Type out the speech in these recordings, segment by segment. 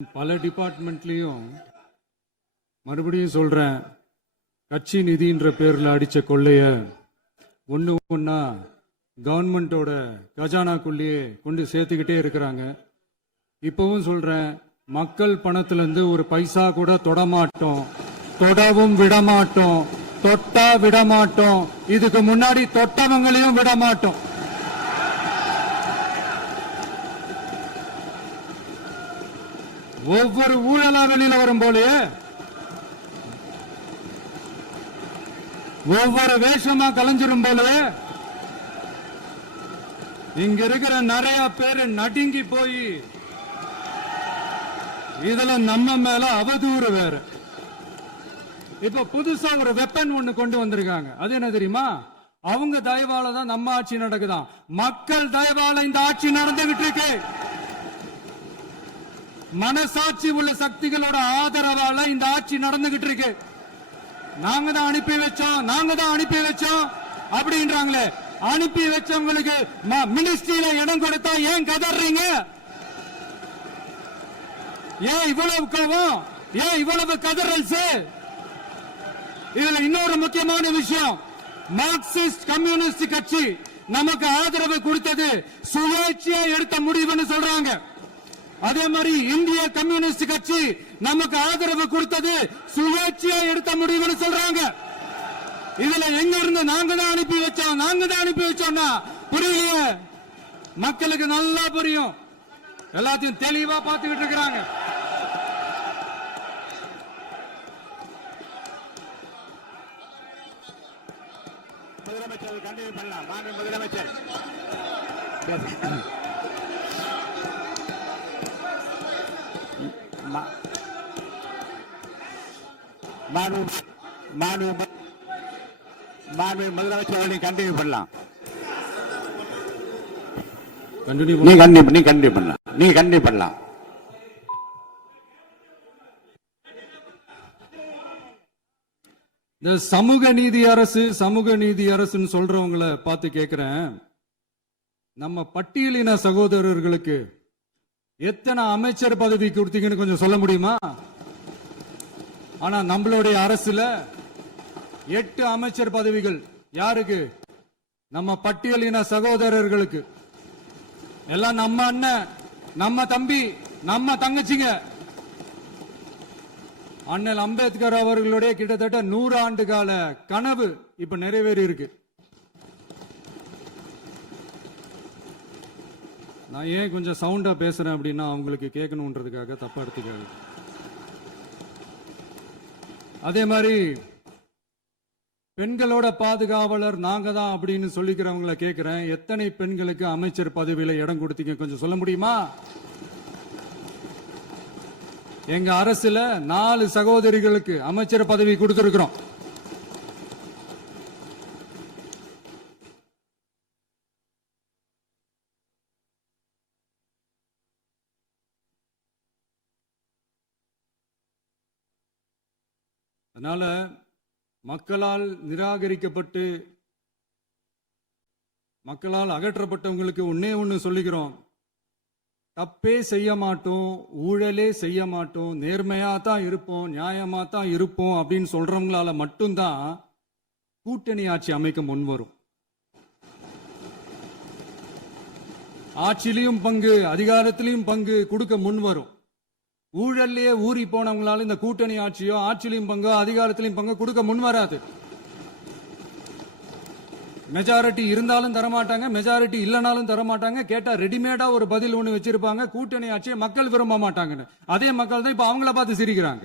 பல டிபார்ட்மெண்ட்லயும் மறுபடியும் சொல்றேன், கட்சி நிதின்ற பேர்ல அடிச்ச கொள்ளைய ஒண்ணு ஒண்ணா கவர்மெண்டோட கஜானாக்குள்ளேயே கொண்டு சேர்த்துக்கிட்டே இருக்கிறாங்க. இப்பவும் சொல்றேன், மக்கள் பணத்துல இருந்து ஒரு பைசா கூட தொடமாட்டோம், தொடவும் விடமாட்டோம், தொட்டா விடமாட்டோம், இதுக்கு முன்னாடி தொட்டவங்களையும் விடமாட்டோம். ஒவ்வொரு ஊழலா வெளியில வரும் போலயே ஒவ்வொரு வேஷமா கலைஞ்சிரும் போலயே இங்க இருக்கிற நிறைய பேரு நடுங்கி போய் இதுல நம்ம மேல அவதூறு வேற. இப்ப புதுசா ஒரு வெப்பன் ஒண்ணு கொண்டு வந்திருக்காங்க. அது என்ன தெரியுமா? அவங்க தயவால தான் நம்ம ஆட்சி நடக்குதான். மக்கள் தயவால இந்த ஆட்சி நடந்துகிட்டு இருக்கு. மனசாட்சி உள்ள சக்திகளோட ஆதரவால இந்த ஆட்சி நடந்துகிட்டு இருக்கு. நாங்க தான் அனுப்பி வச்சோம் அப்படின்றாங்களே. அனுப்பி வச்சவங்களுக்கு மினிஸ்ட்ரியில இடம் கொடுத்தா ஏன் கதறீங்க? ஏன் இவ்வளவு கோவம்? ஏன் இவ்வளவு கதறல்? இதுல இன்னொரு முக்கியமான விஷயம், மார்க்சிஸ்ட் கம்யூனிஸ்ட் கட்சி நமக்கு ஆதரவு கொடுத்தது சுயேட்சையா எடுத்த முடிவுன்னு சொல்றாங்க. அதே மாதிரி இந்திய கம்யூனிஸ்ட் கட்சி நமக்கு ஆதரவு கொடுத்தது சுயேட்சையா எடுத்த முடிவுன்னு சொல்றாங்க. இதுல எங்க இருந்து நாங்க தான் அனுப்பி வச்சோம்னா புரியலையே. மக்களுக்கு நல்லா புரியும், எல்லாத்தையும் தெளிவா பார்த்துக்கிட்டு இருக்கிறாங்க. முதலமைச்சர் கண்டினியூ பண்ணலாம். மாண்பு முதலமைச்சர் முதலமைச்சர் கண்டினியூ பண்ணலாம். நீ கண்டினியூ பண்ணலாம். இந்த சமூக நீதி அரசுன்னு சொல்றவங்களை பார்த்து கேட்கிறேன், நம்ம பட்டியலின சகோதரர்களுக்கு எத்தனை அமைச்சர் பதவி கொடுத்தீங்கன்னு கொஞ்சம் சொல்ல முடியுமா? ஆனா நம்மளுடைய அரசுல 8 அமைச்சர் பதவிகள் யாருக்கு? நம்ம பட்டியலின சகோதரர்களுக்கு. எல்லாம் நம்ம அண்ணன், நம்ம தம்பி, நம்ம தங்கச்சிங்க. அண்ணல் அம்பேத்கர் அவர்களுடைய கிட்டத்தட்ட 100 ஆண்டு கால கனவு இப்ப நிறைவேறி இருக்கு. நான் ஏன் கொஞ்சம் சவுண்டா பேசுறேன் அப்படின்னா அவங்களுக்கு கேட்கணுன்றதுக்காக, தப்பா எடுத்துக்காது. அதே மாதிரி பெண்களோட பாதுகாவலர் நாங்க தான் அப்படின்னு சொல்லிக்கிறவங்களை கேட்கிறேன், எத்தனை பெண்களுக்கு அமைச்சர் பதவியில இடம் கொடுத்தீங்க கொஞ்சம் சொல்ல முடியுமா? எங்க அரசுல 4 சகோதரிகளுக்கு அமைச்சர் பதவி கொடுத்திருக்கிறோம். அதனால மக்களால் நிராகரிக்கப்பட்டு மக்களால் அகற்றப்பட்டவங்களுக்கு ஒண்ணு சொல்லிக்கிறோம், தப்பே செய்ய மாட்டோம், ஊழலே செய்ய மாட்டோம், நேர்மையா தான் இருப்போம், நியாயமா தான் இருப்போம் அப்படின்னு சொல்றவங்களால மட்டும்தான் கூட்டணி ஆட்சி அமைக்க முன்வரும். ஆட்சியிலையும் பங்கு, அதிகாரத்திலையும் பங்கு கொடுக்க முன்வரும். ஊழல்லையே ஊறி போனவங்களால இந்த கூட்டணி ஆட்சியோ, ஆட்சியிலையும் பங்கோ, அதிகாரத்திலையும் பங்கு கொடுக்க முன்வராது. மெஜாரிட்டி இருந்தாலும் தரமாட்டாங்க, மெஜாரிட்டி இல்லைனாலும் தரமாட்டாங்க. கேட்டா ரெடிமேடா ஒரு பதில் ஒண்ணு வச்சிருப்பாங்க, கூட்டணி ஆட்சியை மக்கள் விரும்ப மாட்டாங்கன்னு. அதே மக்கள் தான் இப்ப அவங்கள பார்த்து சிரிக்கிறாங்க.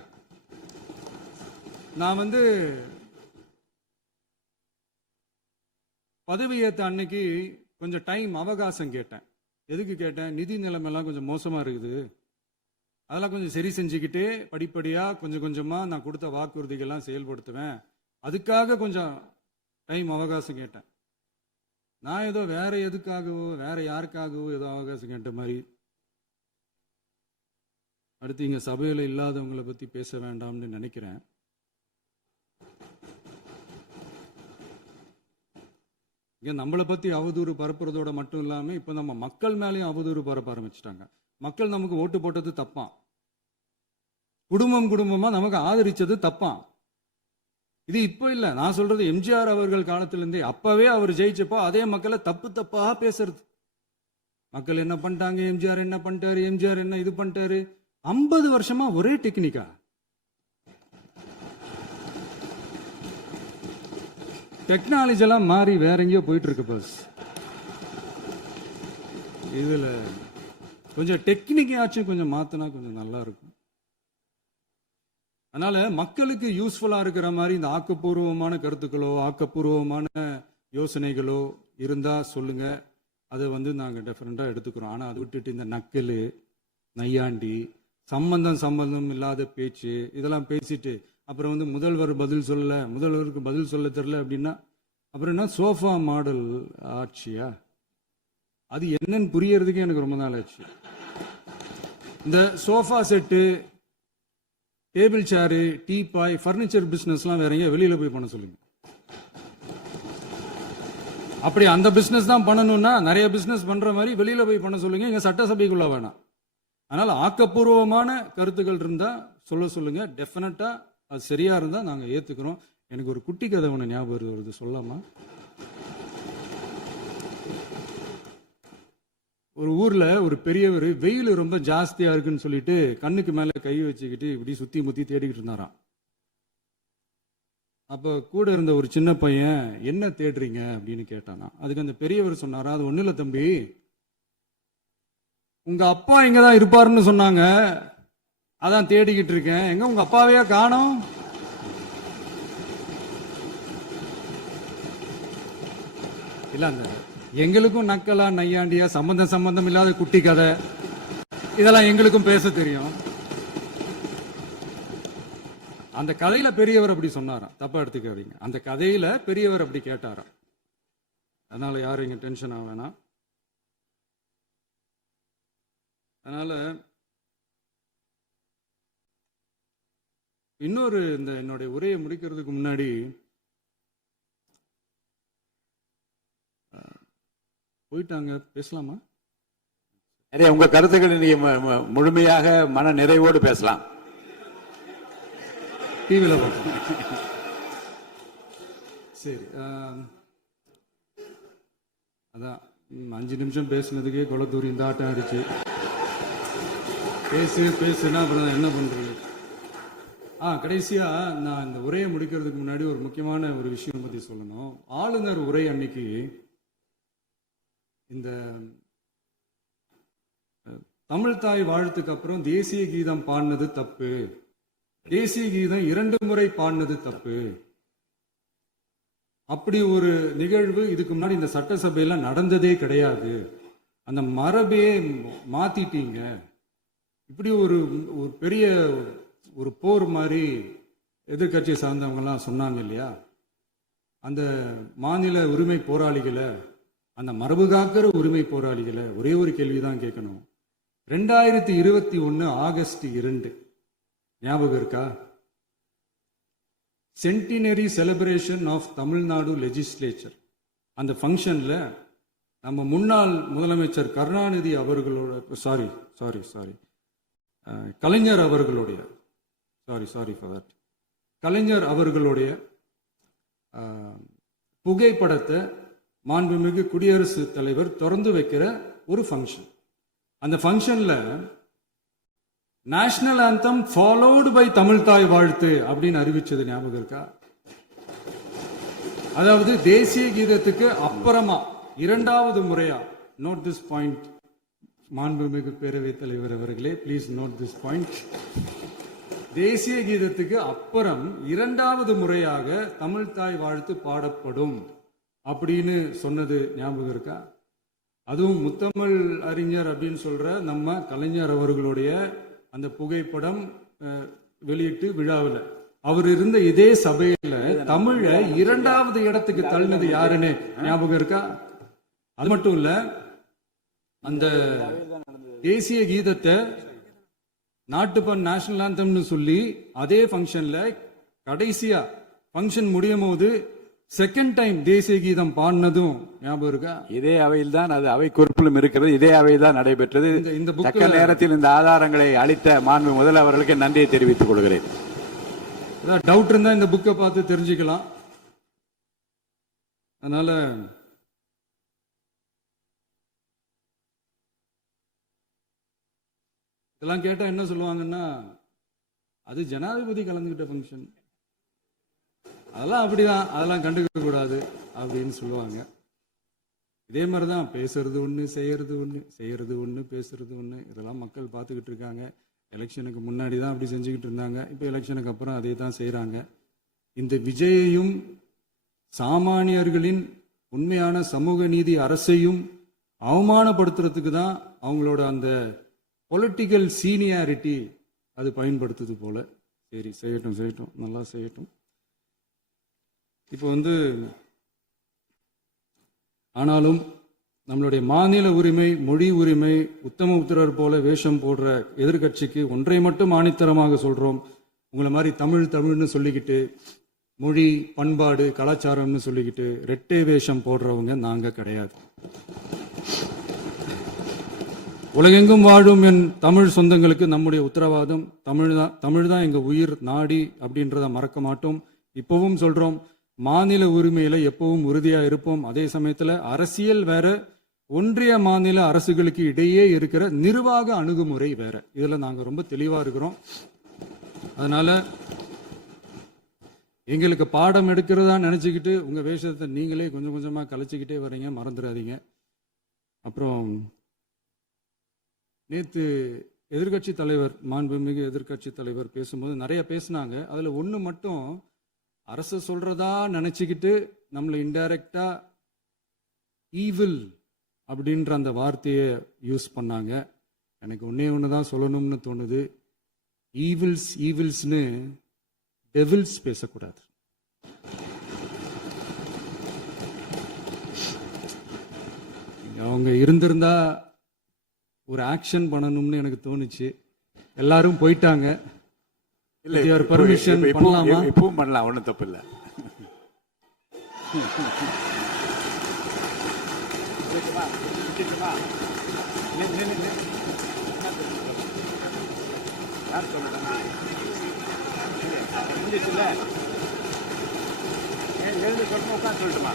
நான் பதவி ஏத்த அன்னைக்கு கொஞ்சம் டைம் அவகாசம் கேட்டேன். எதுக்கு கேட்டேன்? நிதி நிலைமைலாம் கொஞ்சம் மோசமா இருக்குது, அதெல்லாம் கொஞ்சம் சரி செஞ்சுக்கிட்டே படிப்படியா கொஞ்சம் கொஞ்சமா நான் கொடுத்த வாக்குறுதிகள்லாம் செயல்படுத்துவேன், அதுக்காக கொஞ்சம் டைம் அவகாசம் கேட்டேன். நான் ஏதோ வேற எதுக்காகவோ வேற யாருக்காகவோ ஏதோ அவகாசம் கேட்ட மாதிரி. அடுத்து இங்க சபையில இல்லாதவங்களை பத்தி பேச வேண்டாம்னு நினைக்கிறேன். இங்க நம்மளை பத்தி அவதூறு பரப்புறதோட மட்டும் இல்லாம இப்ப நம்ம மக்கள் மேலேயும் அவதூறு பரப்ப ஆரம்பிச்சுட்டாங்க. மக்கள் நமக்கு ஓட்டு போட்டது தப்பான், குடும்பம் குடும்பமா நமக்கு ஆதரிச்சது தப்பான். இது இப்ப இல்ல, நான் சொல்றது எம்ஜிஆர் அவர்கள் காலத்திலிருந்தே. அப்பவே அவர் ஜெயிச்சப்போ அதே மக்களை தப்பு தப்பா பேசுறது. மக்கள் என்ன பண்ணிட்டாங்க, எம்ஜிஆர் என்ன பண்ணிட்டாரு, எம்ஜிஆர் என்ன இது பண்ணிட்டாரு. 50 வருஷமா ஒரே டெக்னிக்கா. டெக்னாலஜி எல்லாம் மாறி வேற எங்கேயோ போயிட்டு இருக்கு பஸ். இதுல கொஞ்சம் டெக்னிக்காச்சும் கொஞ்சம் மாத்தினா கொஞ்சம் நல்லா இருக்கும். அதனால மக்களுக்கு யூஸ்ஃபுல்லா இருக்கிற மாதிரி இந்த ஆக்கப்பூர்வமான கருத்துக்களோ ஆக்கப்பூர்வமான யோசனைகளோ இருந்தா சொல்லுங்க. அதை நாங்க டெஃபரெண்டா எடுத்துக்கிறோம். ஆனா அதை விட்டுட்டு இந்த நக்கல், நையாண்டி, சம்பந்தம் இல்லாத பேச்சு இதெல்லாம் பேசிட்டு அப்புறம் முதல்வர் பதில் சொல்லல, முதல்வருக்கு பதில் சொல்ல தெரியல அப்படின்னா அப்புறம் என்ன சோஃபா மாடல் ஆட்சியா? அது என்னன்னு புரியறதுக்கு எனக்கு ரொம்ப நாள் ஆச்சு. இந்த sofa set, table chair, teapoy, furniture பிசினஸ்லாம் வேற எங்க வெளியில போய் பண்ண சொல்லுங்க. அப்படி அந்த பிசினஸ் தான் பண்ணணும்னா நிறைய பிசினஸ் பண்ற மாதிரி வெளியில போய் பண்ண சொல்லுங்க, இங்க சட்டசபைக்குள்ள வேணாம். அதனால ஆக்கப்பூர்வமான கருத்துக்கள் இருந்தா சொல்லுங்க. டெஃபினட்டா அது சரியா இருந்தா நாங்க ஏத்துக்கிறோம். எனக்கு ஒரு குட்டி கதை ஒண்ணு ஞாபகம் வருது, சொல்லாமா? ஒரு ஊர்ல ஒரு பெரியவர் வெயில் ரொம்ப ஜாஸ்தியா இருக்குன்னு சொல்லிட்டு கண்ணுக்கு மேல கை வச்சுக்கிட்டு இப்படி சுத்தி முத்தி தேடிக்கிட்டு இருந்தாராம். அப்ப கூட இருந்த ஒரு சின்ன பையன், என்ன தேடுறீங்க அப்படின்னு கேட்டானா. அதுக்கு அந்த பெரியவர் சொன்னாரா, அது ஒண்ணு இல்ல தம்பி, உங்க அப்பா இங்கதான் இருப்பாருன்னு சொன்னாங்க, அதான் தேடிக்கிட்டு இருக்கேன். எங்க உங்க அப்பாவையா காணோம்? இல்ல அந்த எங்களுக்கும் நக்கலா நையாண்டியா சம்பந்தம் இல்லாத குட்டி கதை இதெல்லாம் எங்களுக்கும் பேச தெரியும். அந்த கதையில பெரியவர் அப்படி சொன்னாராம், தப்பா எடுத்துக்காதீங்க. அந்த கதையில பெரியவர் அப்படி கேட்டாராம். அதனால யாரும் இங்க டென்ஷன் ஆக வேணாம். அதனால இன்னொரு இந்த என்னுடைய உரையை முடிக்கிறதுக்கு முன்னாடி போயிட்டாங்க, பேசலாமா? நிறைய உங்க கருத்துக்களை நீங்க முழுமையாக மன நிறைவோடு பேசலாம். டிவியில் பார்க்கலாம். சரி, அதான் 5 நிமிஷம் பேசுனதுக்கே கொளத்தூரி இந்த ஆட்டம் ஆயிடுச்சு. பேசுனா அப்புறம் என்ன பண்றது? கடைசியா நான் இந்த உரையை முடிக்கிறதுக்கு முன்னாடி ஒரு முக்கியமான ஒரு விஷயம் பத்தி சொல்லணும். ஆளுநர் உரை அன்னைக்கு இந்த தமிழ் தாய் வாழ்த்துக்கு அப்புறம் தேசிய கீதம் பாடினது தப்பு, தேசிய கீதம் 2 முறை பாடினது தப்பு. அப்படி ஒரு நிகழ்வு இதுக்கு முன்னாடி இந்த சட்டசபையில நடந்ததே கிடையாது. அந்த மரபையே மாத்திட்டீங்க. இப்படி ஒரு பெரிய ஒரு போர் மாதிரி எதிர்கட்சியை சார்ந்தவங்க எல்லாம் சொன்னாங்க இல்லையா? அந்த மாநில உரிமை போராளிகளை, அந்த மரபு காக்கிற உரிமை போராளிகளை ஒரே ஒரு கேள்விதான் கேட்கணும். 2021 ஆகஸ்ட் 2 ஞாபகம் இருக்கா? Centenary celebration of Tamil Nadu legislature. அந்த ஃபங்க்ஷன்ல நம்ம முன்னாள் முதலமைச்சர் கருணாநிதி அவர்களோட கலைஞர் அவர்களுடைய கலைஞர் அவர்களுடைய புகைப்படத்தை மாண்புமிகு குடியரசுத் தலைவர் திறந்து வைக்கிற ஒரு ஃபங்க்ஷன். அந்த ஃபங்க்ஷன்ல national anthem followed by Tamil Thai Vazhthu அப்படின்னு அறிவிச்சது ஞாபகம் இருக்கா? அதாவது தேசிய கீதத்துக்கு அப்புறமா 2வது முறையா, நோட் திஸ் பாயிண்ட் மாண்புமிகு பேரவைத் தலைவர் அவர்களே, பிளீஸ் நோட் திஸ் பாயிண்ட். தேசிய கீதத்துக்கு அப்புறம் 2வது முறையாக தமிழ் தாய் வாழ்த்து பாடப்படும் அப்படின்னு சொன்னது ஞாபகம் இருக்கா? அதுவும் முத்தமிழ் அறிஞர் அப்படின்னு சொல்ற நம்ம கலைஞர் அவர்களுடைய அந்த புகைப்படம் வெளியிட்டு விழாவில் அவர் இருந்த இதே சபையில தமிழ 2வது இடத்துக்கு தள்ளினது யாருன்னு ஞாபகம் இருக்கா? அது மட்டும் இல்ல, அந்த தேசிய கீதத்தை நாட்டுப்பண் நேஷனல் ஆந்தம்னு சொல்லி அதே ஃபங்க்ஷன்ல கடைசியா ஃபங்க்ஷன் முடியும் போது செகண்ட் டைம் தேசிய கீதம் பாடினதும் ஞாபகம் இருக்கா? இதே அவையில் தான் அது அவை குறிப்பிலும் இருக்கிறது. இதே அவையில் தான் நடைபெற்றது. இந்த தக்க நேரத்தில் இந்த ஆதாரங்களை அளித்த மாண்பு முதல்வர்களுக்கு நன்றியை தெரிவித்துக் கொள்கிறேன். டவுட் இருந்தா இந்த புக்கை பார்த்து தெரிஞ்சுக்கலாம். அதனால இதெல்லாம் கேட்டா என்ன சொல்லுவாங்கன்னா, அது ஜனாதிபதி கலந்துகிட்ட ஃபங்க்ஷன், அதெல்லாம் அப்படிதான், அதெல்லாம் கண்டுக்க கூடாது அப்படின்னு சொல்லுவாங்க. இதே மாதிரிதான் பேசுறது ஒண்ணு, செய்யறது ஒண்ணு, செய்யறது ஒண்ணு, பேசுறது ஒண்ணு. இதெல்லாம் மக்கள் பார்த்துக்கிட்டு இருக்காங்க. எலெக்ஷனுக்கு முன்னாடி தான் அப்படி செஞ்சுக்கிட்டு இருந்தாங்க. இப்போ எலெக்ஷனுக்கு அப்புறம் அதே தான் செய்யறாங்க. இந்த விஜயையும் சாமானியர்களின் உண்மையான சமூக நீதி அரசையும் அவமானப்படுத்துறதுக்கு தான் அவங்களோட அந்த பொலிட்டிக்கல் சீனியாரிட்டி அது பயன்படுத்துது போல. சரி, செய்யட்டும் செய்யட்டும், நல்லா செய்யட்டும். இப்போ ஆனாலும் நம்மளுடைய மாநில உரிமை, மொழி உரிமை, உத்தம உத்தரர் போல வேஷம் போடுற எதிர்கட்சிக்கு ஒன்றை மட்டும் ஆணித்தரமாக சொல்றோம். உங்களை மாதிரி தமிழ்னு சொல்லிக்கிட்டு, மொழி, பண்பாடு, கலாச்சாரம்னு சொல்லிக்கிட்டு ரெட்டை வேஷம் போடுறவங்க நாங்க கிடையாது. உலகெங்கும் வாழும் என் தமிழ் சொந்தங்களுக்கு நம்முடைய உத்தரவாதம் தமிழ் தான் எங்க உயிர் நாடி அப்படின்றத மறக்க மாட்டோம். இப்பவும் சொல்றோம், மாநில உரிமையில எப்பவும் உறுதியா இருப்போம். அதே சமயத்துல அரசியல் வேற, ஒன்றிய மாநில அரசுகளுக்கு இடையே இருக்கிற நிர்வாக அணுகுமுறை வேற. இதுல நாங்க ரொம்ப தெளிவா இருக்கிறோம். அதனால எங்களுக்கு பாடம் எடுக்கிறதா நினைச்சுக்கிட்டு உங்க வேஷத்தை நீங்களே கொஞ்சம் கொஞ்சமா கலைச்சிக்கிட்டே வர்றீங்க, மறந்துடாதீங்க. அப்புறம் நேத்து எதிர்கட்சி தலைவர், மாண்புமிகு எதிர்கட்சி தலைவர் பேசும்போது நிறைய பேசினாங்க. அதுல ஒண்ணு மட்டும், அரசு சொல்றதா நினைச்சுக்கிட்டு நம்மளை இன்டைரக்டா ஈவில் அப்படின்ற அந்த வார்த்தையை யூஸ் பண்ணாங்க. எனக்கு ஒண்ணுதான் சொல்லணும்னு தோணுது. ஈவில்ஸ்னு டெவில்ஸ் பேசக்கூடாது. அவங்க இருந்திருந்தா ஒரு ஆக்ஷன் பண்ணணும்னு எனக்கு தோணுச்சு. எல்லாரும் போயிட்டாங்க. பர்மிஷன் பண்ணலாமா? இப்பவும் பண்ணலாம், ஒன்றும் தப்பு இல்லை. எழுந்து சொல்லணுமா, உட்காந்து சொல்லட்டுமா?